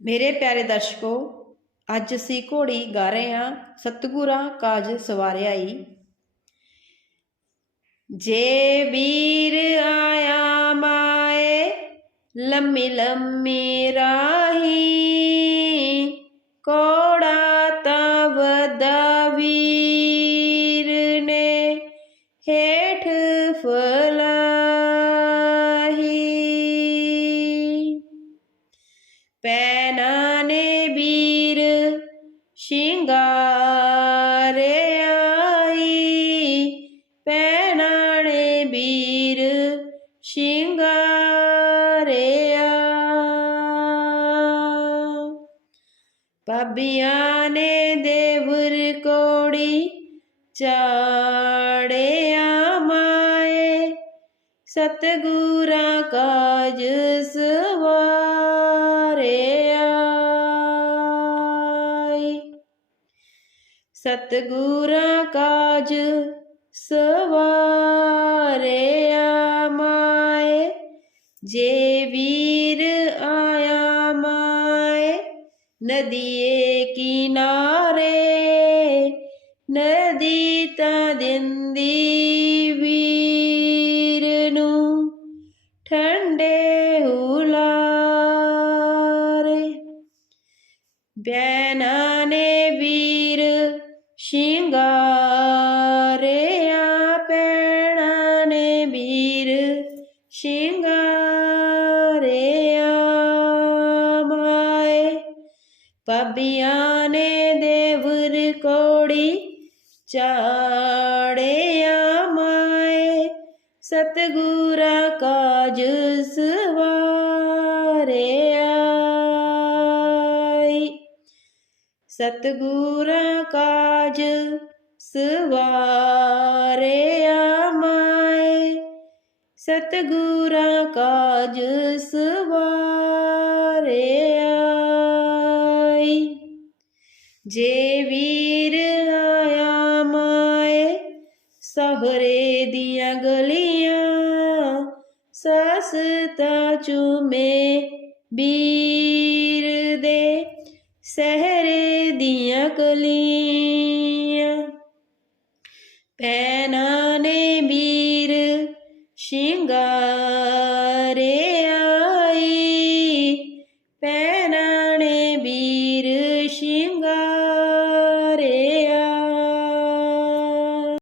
ਮੇਰੇ ਪਿਆਰੇ ਦਰਸ਼ਕੋ ਅੱਜ ਅਸੀਂ ਘੋੜੀ ਗਾ ਰਹੇ ਹਾਂ ਸਤਿਗੁਰਾਂ ਕਾਜ ਸਵਾਰਿਆ ਈ ਜੇ ਵੀਰ ਆਇਆ ਮਾਏ ਲੰਮੀ ਲੰਮੀ ਰਾਹੀ ਕੋੜਾ ਤਵ ਦਾ ਵੀਰ ਨੇ ਹੇਠ शिंगारे आई। पैनाणे वीर श्रृंगारे पबिया ने देवर कोड़ी चाड़े आमाए। सतगुरा काज सवा सतगुरा काज सवारे आमाए, जे वीर आया माए नदिए किनारे, नदी ता दिंदी वीर ठंडे हुला ਬੈਨਾ ਨੇ ਵੀਰ ਸ਼ਿੰਗਾਰਿਆ ਪੈਣਾ ਨੇ ਵੀਰ ਸ਼ਿੰਗਾਰਿਆ ਮਾਏ। ਪਬੀਆਂ ਨੇ ਦੇਵਰ ਕੋੜੀ ਚਾੜਿਆ ਮਾਏ। ਸਤਗੁਰਾ ਕਾਜ ਸਵਾਰਿਆਈ ਸਤਗੁਰਾਂ ਕਾਜ ਸਵਾਰਿਆ ਮਾਏ ਸਤਗੁਰਾਂ ਕਾਜ ਸਵਾਰਿਆਈ ਜੇ ਵੀਰ ਆਇਆ ਮਾਏ ਸਹਰੇ ਦੀਆਂ ਗਲੀਆਂ, ਸਸ ਤਾ ਚੁਮੇ ਵੀਰ ਦੇ। ਸਹਿ ਦੀਆਂ ਕਲੀਆਂ। ਪੈਨਾ ਨੇ ਵੀਰ ਸ਼ਿੰਗਾਰਿਆ